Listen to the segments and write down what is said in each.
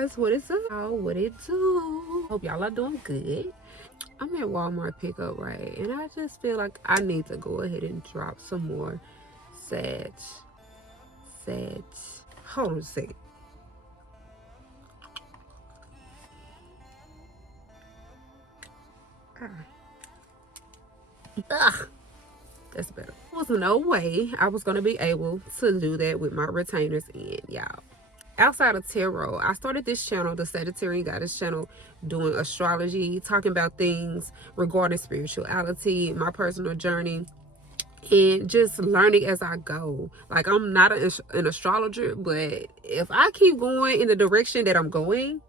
guys, what is up? What it do? Hope y'all are doing good. I'm at Walmart pickup, right? And I just feel like I need to go ahead and drop some more Sag. Hold on a second. Ugh, that's better. There was no way I was gonna be able to do that with my retainers in, y'all. Outside of tarot, I started this channel, the Sagittarian Goddess channel, doing astrology, talking about things regarding spirituality, my personal journey, and just learning as I go. Like, I'm not an astrologer, but if I keep going in the direction that I'm going,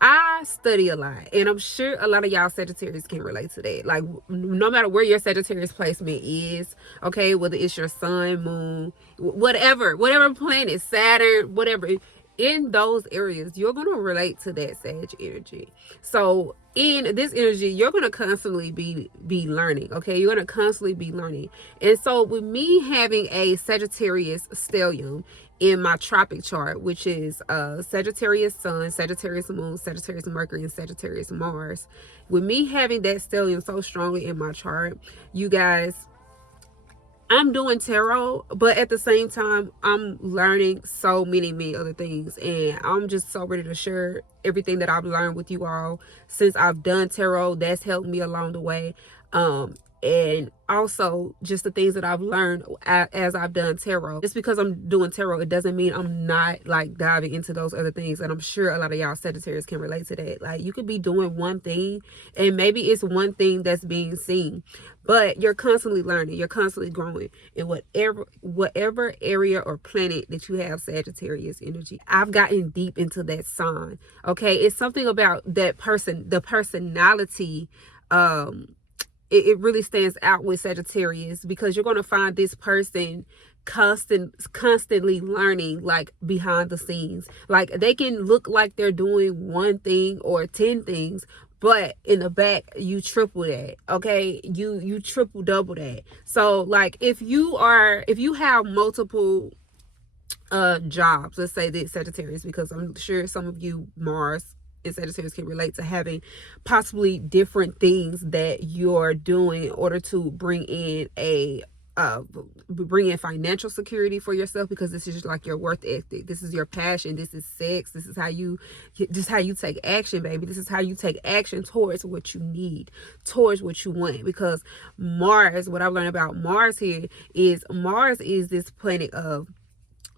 I study a lot, and I'm sure a lot of y'all Sagittarius can relate to that. Like, no matter where your Sagittarius placement is, okay, whether it's your sun, moon, whatever planet, Saturn, whatever, in those areas, you're going to relate to that Sag energy. So in this energy, you're going to constantly be learning, okay? You're going to constantly be learning. And so with me having a Sagittarius stellium in my tropic chart, which is Sagittarius Sun, Sagittarius Moon, Sagittarius Mercury, and Sagittarius Mars, with me having that stellium so strongly in my chart, you guys, I'm doing tarot, but at the same time, I'm learning so many other things. And I'm just so ready to share everything that I've learned with you all since I've done tarot. That's helped me along the way. And also just the things that I've learned as I've done tarot. Just because I'm doing tarot, it doesn't mean I'm not like diving into those other things. And I'm sure a lot of y'all Sagittarius can relate to that. Like, you could be doing one thing and maybe it's one thing that's being seen, but you're constantly learning, you're constantly growing in whatever area or planet that you have Sagittarius energy. I've gotten deep into that sign. Okay, it's something about that person, the personality. It really stands out with Sagittarius, because you're going to find this person constantly learning, like behind the scenes. Like, they can look like they're doing one thing or 10 things, but in the back you triple that. Okay, you triple double that. So like, if you have multiple jobs, let's say that Sagittarius, because I'm sure some of you Mars and Sagittarius can relate to having possibly different things that you're doing in order to bring in financial security for yourself, because this is like your worth ethic, this is your passion, this is sex, this is how you take action, baby. This is how you take action towards what you need, towards what you want. Because Mars, what I've learned about Mars here is Mars is this planet of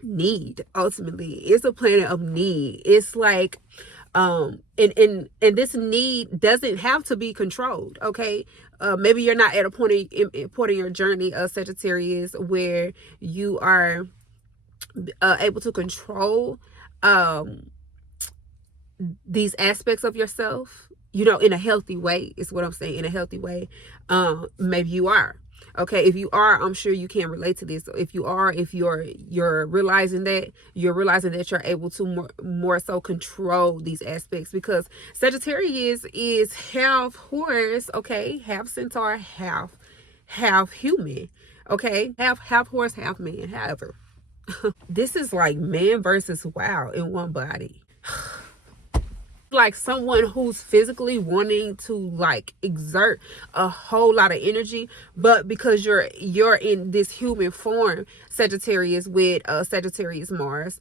need. Ultimately, it's a planet of need. It's like and this need doesn't have to be controlled. Okay, maybe you're not at a point in your journey of Sagittarius where you are able to control these aspects of yourself, in a healthy way, is what I'm saying. In a healthy way. Maybe you are. Okay, if you are, I'm sure you can relate to this. If you're realizing that you're able to more so control these aspects, because Sagittarius is half horse, okay, half centaur, half human, okay, half horse, half man. However, this is like man versus wild in one body. Like someone who's physically wanting to like exert a whole lot of energy, but because you're in this human form, Sagittarius, with Sagittarius Mars,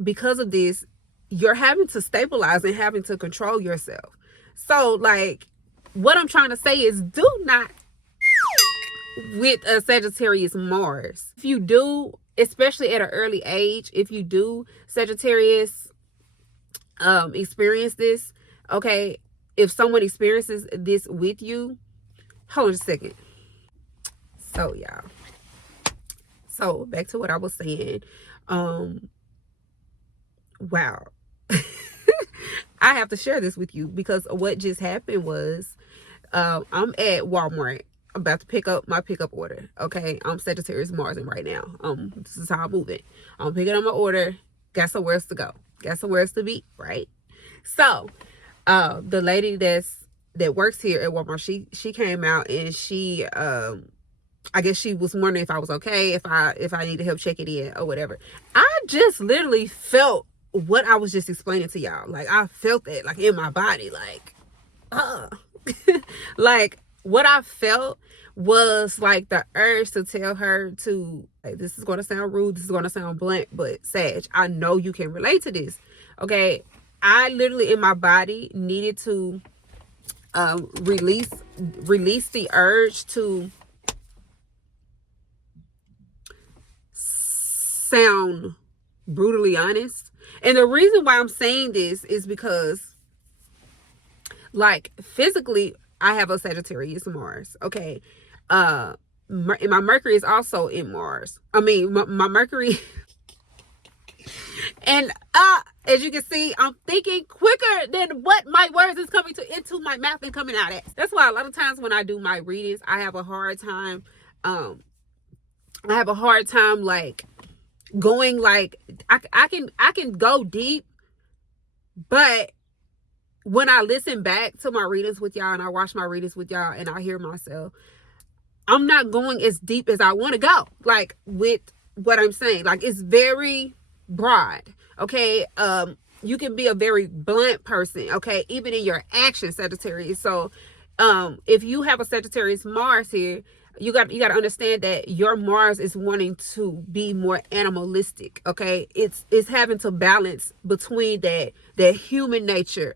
because of this, you're having to stabilize and having to control yourself. So like, what I'm trying to say is, do not with a Sagittarius Mars. If you do, especially at an early age, if you do Sagittarius experience this, okay, if someone experiences this with you, hold on a second. So y'all, so back to what I was saying. Wow. I have to share this with you, because what just happened was, I'm at Walmart about to pick up my pickup order. Okay, I'm Sagittarius Mars right now. This is how I'm moving. I'm picking up my order, got somewhere else to go, got somewhere else to be, right? So the lady that works here at Walmart, she came out, and she I guess she was wondering if I was okay, if I needed help checking in or whatever. I just literally felt what I was just explaining to y'all. Like, I felt it, like, in my body, like, like, what I felt was like the urge to tell her to, like, this is going to sound rude, this is going to sound blunt, but Sag, I know you can relate to this. Okay, I literally in my body needed to release the urge to sound brutally honest. And the reason why I'm saying this is because, like, physically, I have a Sagittarius Mars. Okay. My Mercury is also in Mars. I mean, my Mercury. And as you can see, I'm thinking quicker than what my words is coming into my mouth and coming out at. That's why a lot of times when I do my readings, I have a hard time. Like going, like, I can go deep, but when I listen back to my readings with y'all and I watch my readings with y'all and I hear myself, I'm not going as deep as I want to go, like, with what I'm saying. Like, it's very broad. Okay. You can be a very blunt person. Okay. Even in your actions, Sagittarius. So, if you have a Sagittarius Mars here, you got to understand that your Mars is wanting to be more animalistic. Okay. It's having to balance between that human nature,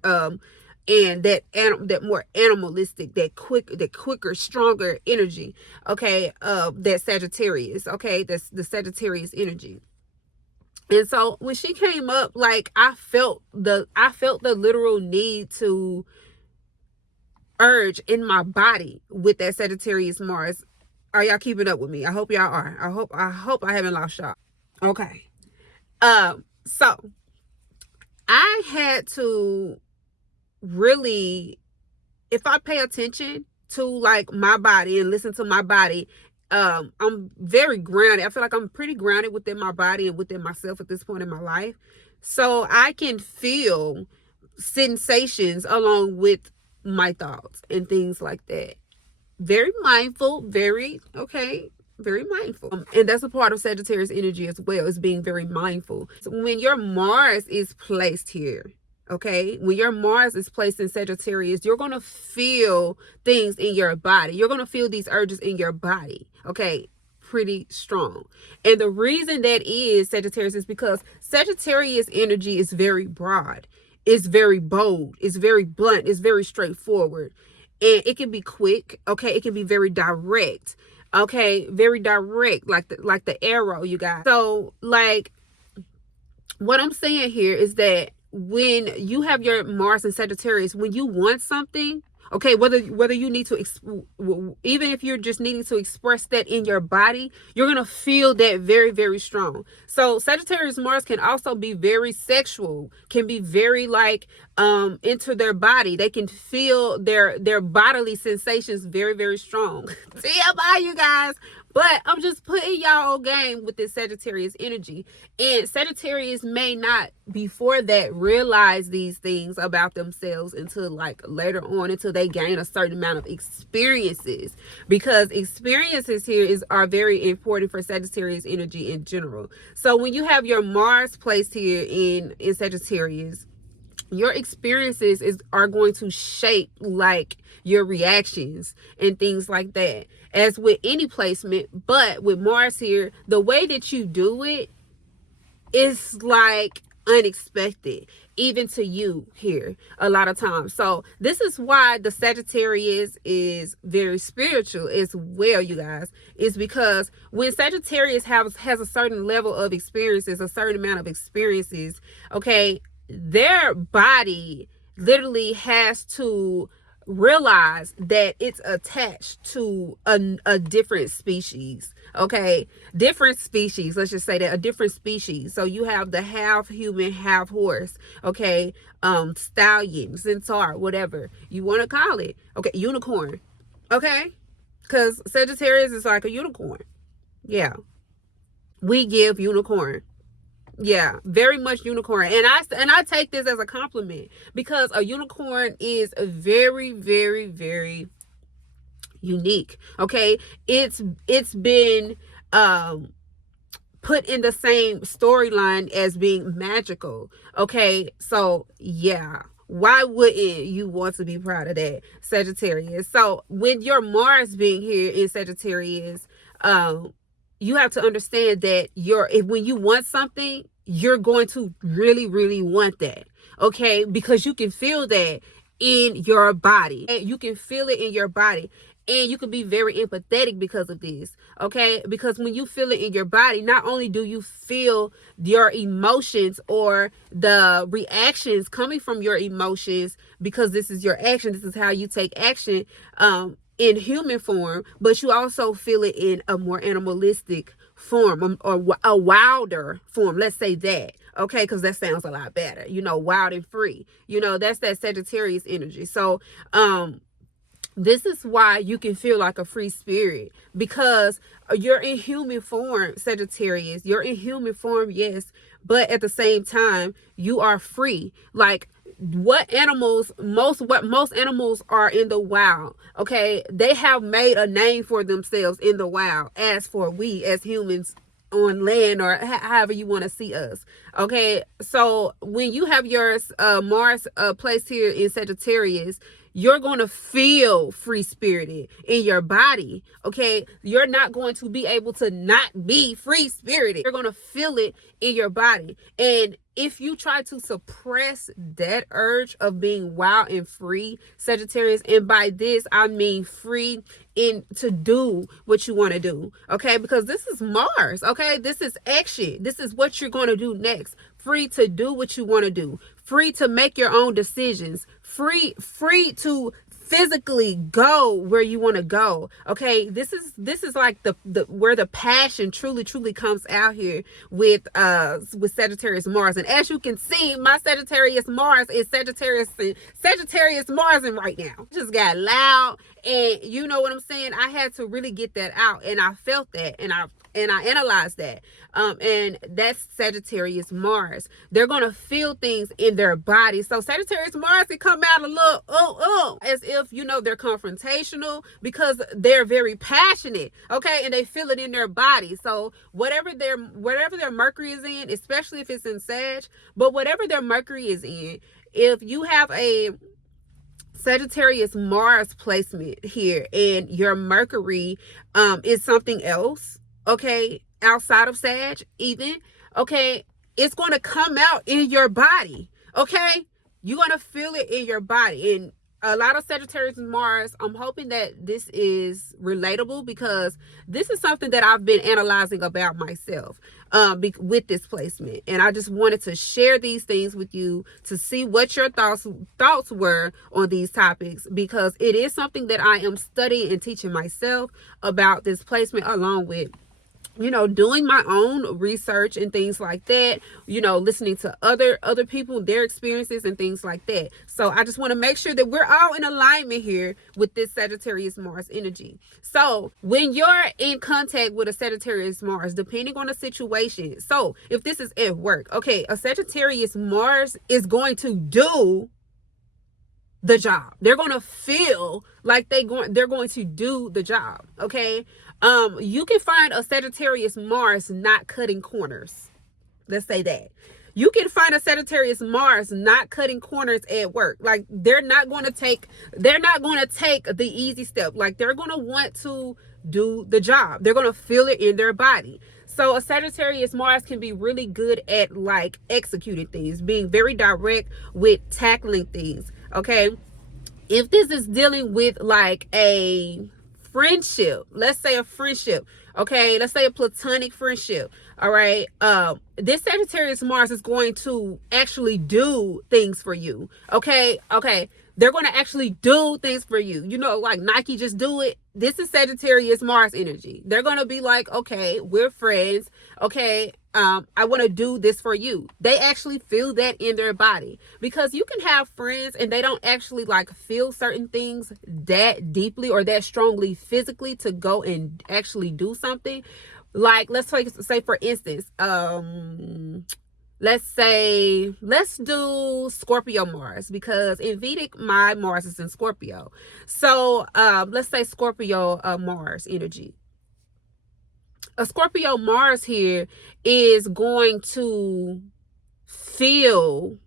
and that more animalistic, that quicker, stronger energy. Okay. That Sagittarius. Okay. That's the Sagittarius energy. And so when she came up, like, I felt the literal need to urge in my body with that Sagittarius Mars. Are y'all keeping up with me? I hope y'all are. I hope I haven't lost y'all. Okay. So I had to really, if I pay attention to, like, my body and listen to my body, I'm very grounded. I feel like I'm pretty grounded within my body and within myself at this point in my life. So I can feel sensations along with my thoughts and things like that. Very mindful, very mindful. And that's a part of Sagittarius energy as well, is being very mindful. So when your Mars is placed here, okay, when your Mars is placed in Sagittarius, you're going to feel things in your body. You're going to feel these urges in your body, okay, pretty strong. And the reason that is, Sagittarius, is because Sagittarius energy is very broad. It's very bold. It's very blunt. It's very straightforward. And it can be quick, okay? It can be very direct, okay? Very direct, like the arrow, you guys. So, like, what I'm saying here is that when you have your Mars and Sagittarius, when you want something, okay, whether you need to, even if you're just needing to express that in your body, you're going to feel that very, very strong. So Sagittarius Mars can also be very sexual, can be very, like, into their body. They can feel their bodily sensations very, very strong. TMI, you guys. But I'm just putting y'all on game with this Sagittarius energy. And Sagittarius may not, before that, realize these things about themselves until, like, later on, until they gain a certain amount of experiences. Because experiences here are very important for Sagittarius energy in general. So when you have your Mars placed here in Sagittarius, your experiences are going to shape, like, your reactions and things like that, as with any placement. But with Mars here, the way that you do it is, like, unexpected, even to you here a lot of times. So this is why the Sagittarius is very spiritual as well, you guys. Is because when Sagittarius has a certain level of experiences, a certain amount of experiences, okay, their body literally has to realize that it's attached to a different species. Okay, different species, let's just say that, a different species. So you have the half human, half horse, okay, stallion, centaur, whatever you want to call it, okay, unicorn, okay, because Sagittarius is like a unicorn. Yeah, we give unicorn. Yeah, very much unicorn. And I take this as a compliment, because a unicorn is a very, very, very unique. Okay, it's been put in the same storyline as being magical. Okay, so yeah, why wouldn't you want to be proud of that, Sagittarius? So with your Mars being here in Sagittarius, you have to understand that when you want something, you're going to really, really want that. Okay, because you can feel that in your body. You can feel it in your body. And you can be very empathetic because of this. Okay, because when you feel it in your body, not only do you feel your emotions or the reactions coming from your emotions, because this is your action, this is how you take action in human form, but you also feel it in a more animalistic form, or a wilder form, let's say that. Okay, because that sounds a lot better, wild and free. That's that Sagittarius energy. So this is why you can feel like a free spirit, because you're in human form, Sagittarius. You're in human form, yes, but at the same time, you are free. Like what most animals are in the wild. Okay, they have made a name for themselves in the wild. As for we as humans on land, or however you want to see us. Okay, so when you have your Mars placed here in Sagittarius, you're going to feel free spirited in your body. Okay, you're not going to be able to not be free spirited. You're going to feel it in your body. And if you try to suppress that urge of being wild and free, Sagittarius, and by this I mean free to do what you want to do, okay, because this is Mars. Okay, this is action. This is what you're going to do next. Free to do what you want to do, free to make your own decisions, free to physically go where you want to go. Okay, this is like the where the passion truly comes out here with Sagittarius Mars. And as you can see, my Sagittarius Mars is Sagittarius Mars right now. It just got loud, and you know what I'm saying, I had to really get that out, and I felt that, and I analyzed that. And that's Sagittarius Mars. They're gonna feel things in their body. So Sagittarius Mars can come out a little as if they're confrontational, because they're very passionate. Okay, and they feel it in their body. So whatever their Mercury is in, especially if it's in Sag, but whatever their Mercury is in, if you have a Sagittarius Mars placement here and your Mercury is something else, okay, outside of Sag even, okay, it's going to come out in your body. Okay, you're going to feel it in your body. And a lot of Sagittarius Mars, I'm hoping that this is relatable, because this is something that I've been analyzing about myself with this placement, and I just wanted to share these things with you to see what your thoughts were on these topics, because it is something that I am studying and teaching myself about this placement, along with doing my own research and things like that, listening to other people, their experiences and things like that. So I just want to make sure that we're all in alignment here with this Sagittarius Mars energy. So when you're in contact with a Sagittarius Mars, depending on the situation, so if this is at work, okay, a Sagittarius Mars is going to do the job. They're going to feel like they're going to do the job. Okay. You can find a Sagittarius Mars not cutting corners. Let's say that. You can find a Sagittarius Mars not cutting corners at work. Like they're not going to take the easy step. Like they're going to want to do the job. They're going to feel it in their body. So a Sagittarius Mars can be really good at like executing things, being very direct with tackling things. Okay. If this is dealing with like a friendship, let's say a friendship, okay, let's say a platonic friendship, all right, this Sagittarius Mars is going to actually do things for you. Okay, they're going to actually do things for you, like Nike just do it. This is Sagittarius Mars energy. They're going to be like, okay, we're friends, okay, I want to do this for you. They actually feel that in their body, because you can have friends and they don't actually like feel certain things that deeply or that strongly physically to go and actually do something. Like let's say for instance, let's do Scorpio Mars, because in Vedic my Mars is in Scorpio. So let's say Scorpio Mars energy. a Scorpio Mars here is going to feel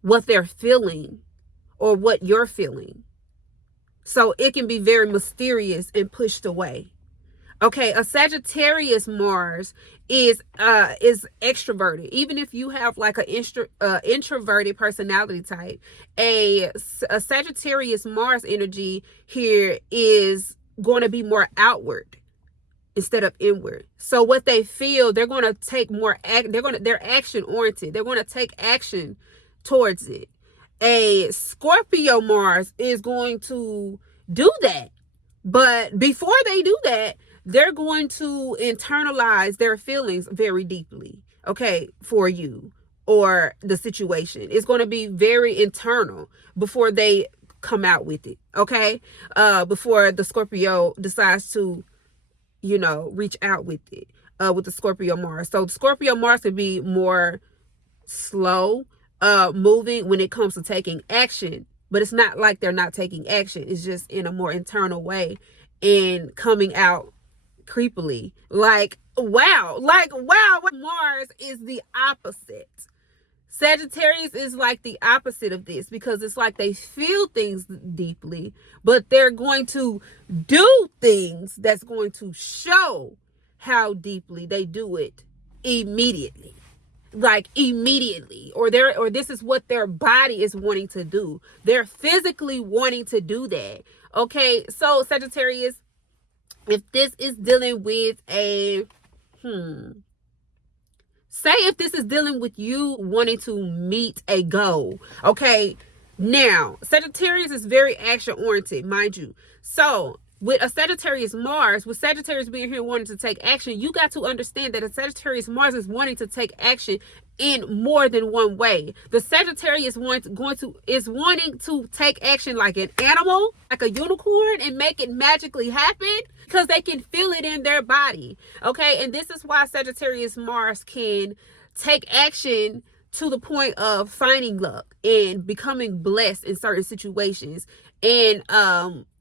what they're feeling or what you're feeling. So it can be very mysterious and pushed away. Okay, a Sagittarius Mars is extroverted. Even if you have like a introverted personality type, a Sagittarius Mars energy here is going to be more outward instead of inward. So what they feel, they're going to take more they're action oriented. They're going to take action towards it. A Scorpio Mars is going to do that. But before they do that, they're going to internalize their feelings very deeply, okay, for you or the situation. It's going to be very internal before they come out with it, okay? Before the Scorpio decides to, reach out with it, with the Scorpio Mars. So the Scorpio Mars could be more slow, moving when it comes to taking action. But it's not like they're not taking action. It's just in a more internal way and coming out creepily. Like, wow. Mars is the opposite. Sagittarius is like the opposite of this, because it's like they feel things deeply, but they're going to do things that's going to show how deeply they do it immediately. Like immediately, or this is what their body is wanting to do. They're physically wanting to do that. Okay, so Sagittarius, if this is dealing with a say if this is dealing with you wanting to meet a goal, okay? Now, Sagittarius is very action oriented, mind you. So with a Sagittarius Mars, with Sagittarius being here wanting to take action, you got to understand that a Sagittarius Mars is wanting to take action in more than one way. The Sagittarius is wanting to take action like an animal, like a unicorn, and make it magically happen because they can feel it in their body. Okay, and this is why Sagittarius Mars can take action to the point of finding luck and becoming blessed in certain situations, and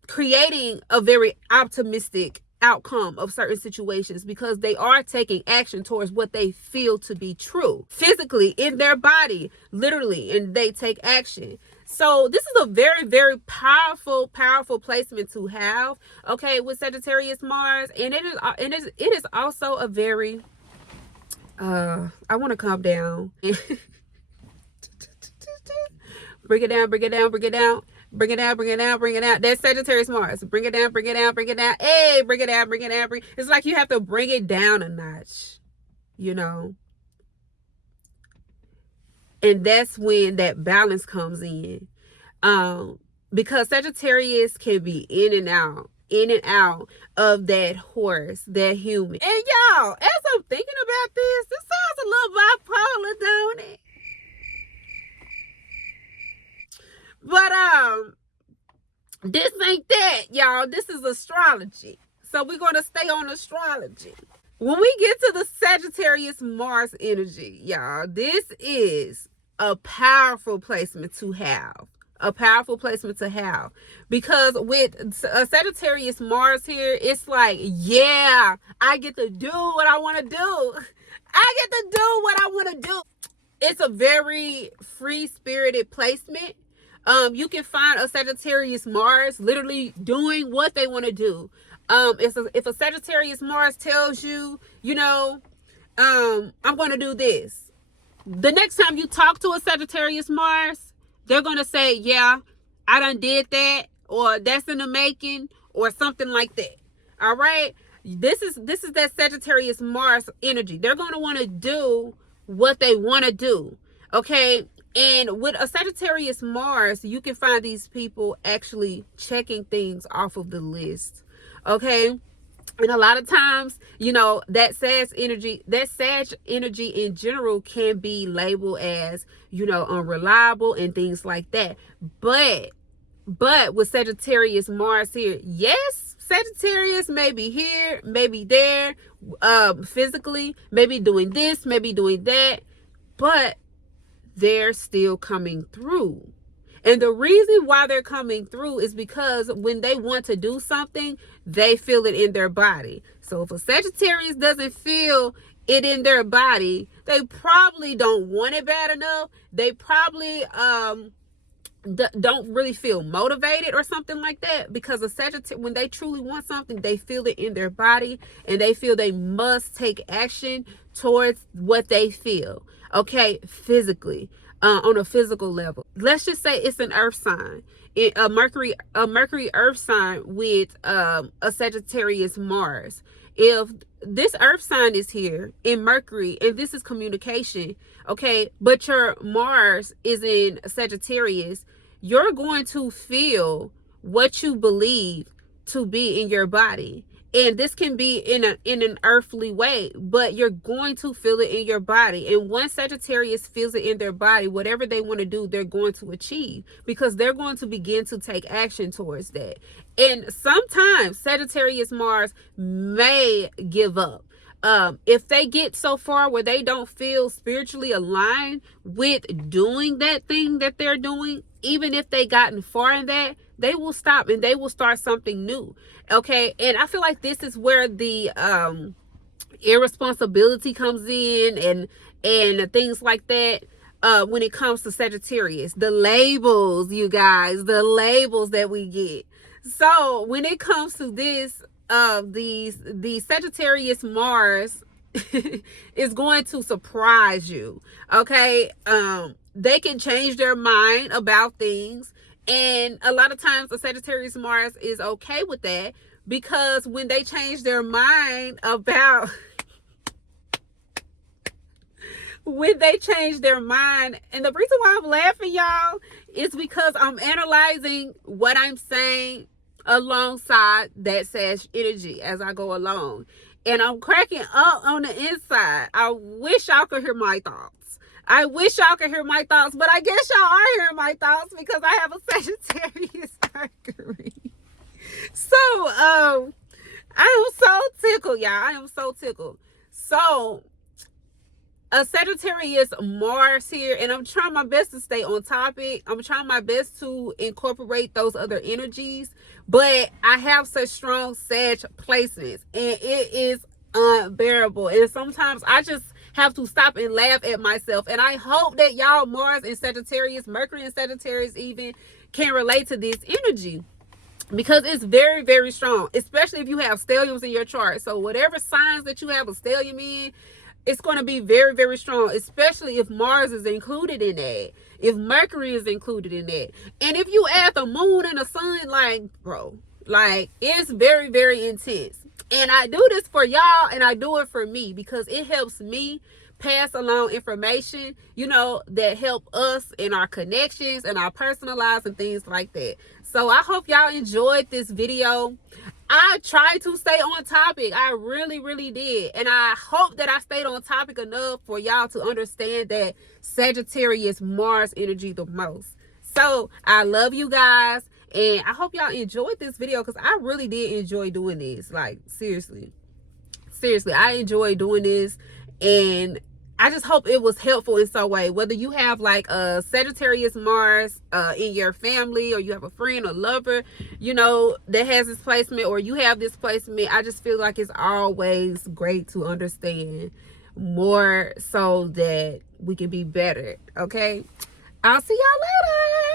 creating a very optimistic outcome of certain situations, because they are taking action towards what they feel to be true physically in their body, literally, and they take action. So this is a very, very powerful placement to have, okay, with Sagittarius Mars. And it is also a very I want to calm down. Bring it down. Bring it down. That's Sagittarius Mars. Bring it down. Hey, bring it down. It's like you have to bring it down a notch, And that's when that balance comes in. Because Sagittarius can be in and out of that horse, that human. And y'all, as I'm thinking about this sounds a little bipolar, don't it? But this ain't that, y'all. This is astrology. So we're going to stay on astrology. When we get to the Sagittarius Mars energy, y'all, this is a powerful placement to have. Because with a Sagittarius Mars here, it's like, yeah, I get to do what I want to do. It's a very free-spirited placement. You can find a Sagittarius Mars literally doing what they want to do. If a Sagittarius Mars tells you, I'm going to do this, the next time you talk to a Sagittarius Mars, they're going to say, yeah, I done did that, or that's in the making, or something like that. All right. This is that Sagittarius Mars energy. They're going to want to do what they want to do. Okay. And with a Sagittarius Mars, you can find these people actually checking things off of the list. Okay. And a lot of times, that Sag energy in general can be labeled as, unreliable and things like that. But with Sagittarius Mars here, yes, Sagittarius may be here, maybe there, physically, maybe doing this, maybe doing that, but they're still coming through. And the reason why they're coming through is because when they want to do something, they feel it in their body. So if a Sagittarius doesn't feel it in their body, they probably don't want it bad enough. They probably don't really feel motivated or something like that, because a Sagittarius, when they truly want something, they feel it in their body and they feel they must take action towards what they feel, okay, physically, on a physical level. Let's just say it's an earth sign, a Mercury earth sign with a Sagittarius Mars. If this earth sign is here in Mercury and this is communication, okay, but your Mars is in Sagittarius, you're going to feel what you believe to be in your body. And this can be in an earthly way, but you're going to feel it in your body. And once Sagittarius feels it in their body, whatever they want to do, they're going to achieve, because they're going to begin to take action towards that. And sometimes Sagittarius Mars may give up. If they get so far where they don't feel spiritually aligned with doing that thing that they're doing, even if they gotten far in that, they will stop and they will start something new. Okay. And I feel like this is where the irresponsibility comes in, and things like that. When it comes to Sagittarius, the labels, you guys, the labels that we get. So when it comes to this, the Sagittarius Mars is going to surprise you. Okay. They can change their mind about things. And a lot of times a Sagittarius Mars is okay with that, because when they change their mind about when they change their mind, and the reason why I'm laughing, y'all, is because I'm analyzing what I'm saying alongside that Sag energy as I go along, and I'm cracking up on the inside. I wish y'all could hear my thoughts. I wish y'all could hear my thoughts, but I guess y'all are hearing my thoughts because I have a Sagittarius Mercury. So, I am so tickled, y'all. I am so tickled. So, a Sagittarius Mars here, and I'm trying my best to stay on topic. I'm trying my best to incorporate those other energies, but I have such strong Sag placements, and it is unbearable. And sometimes I just have to stop and laugh at myself. And I hope that y'all Mars and Sagittarius, Mercury and Sagittarius even, can relate to this energy, because it's very, very strong, especially if you have stelliums in your chart. So whatever signs that you have a stellium in, it's going to be very, very strong, especially if Mars is included in that, if Mercury is included in that. And if you add the moon and the sun, like, bro, like, it's very, very intense. And I do this for y'all, and I do it for me, because it helps me pass along information, you know, that help us in our connections and our personal lives and things like that. So I hope y'all enjoyed this video. I tried to stay on topic. I really, really did. And I hope that I stayed on topic enough for y'all to understand that Sagittarius Mars energy the most. So I love you guys. And I hope y'all enjoyed this video, because I really did enjoy doing this. Like, seriously, I enjoy doing this. And I just hope it was helpful in some way. Whether you have like a Sagittarius Mars in your family, or you have a friend or lover, you know, that has this placement, or you have this placement, I just feel like it's always great to understand more so that we can be better. Okay. I'll see y'all later.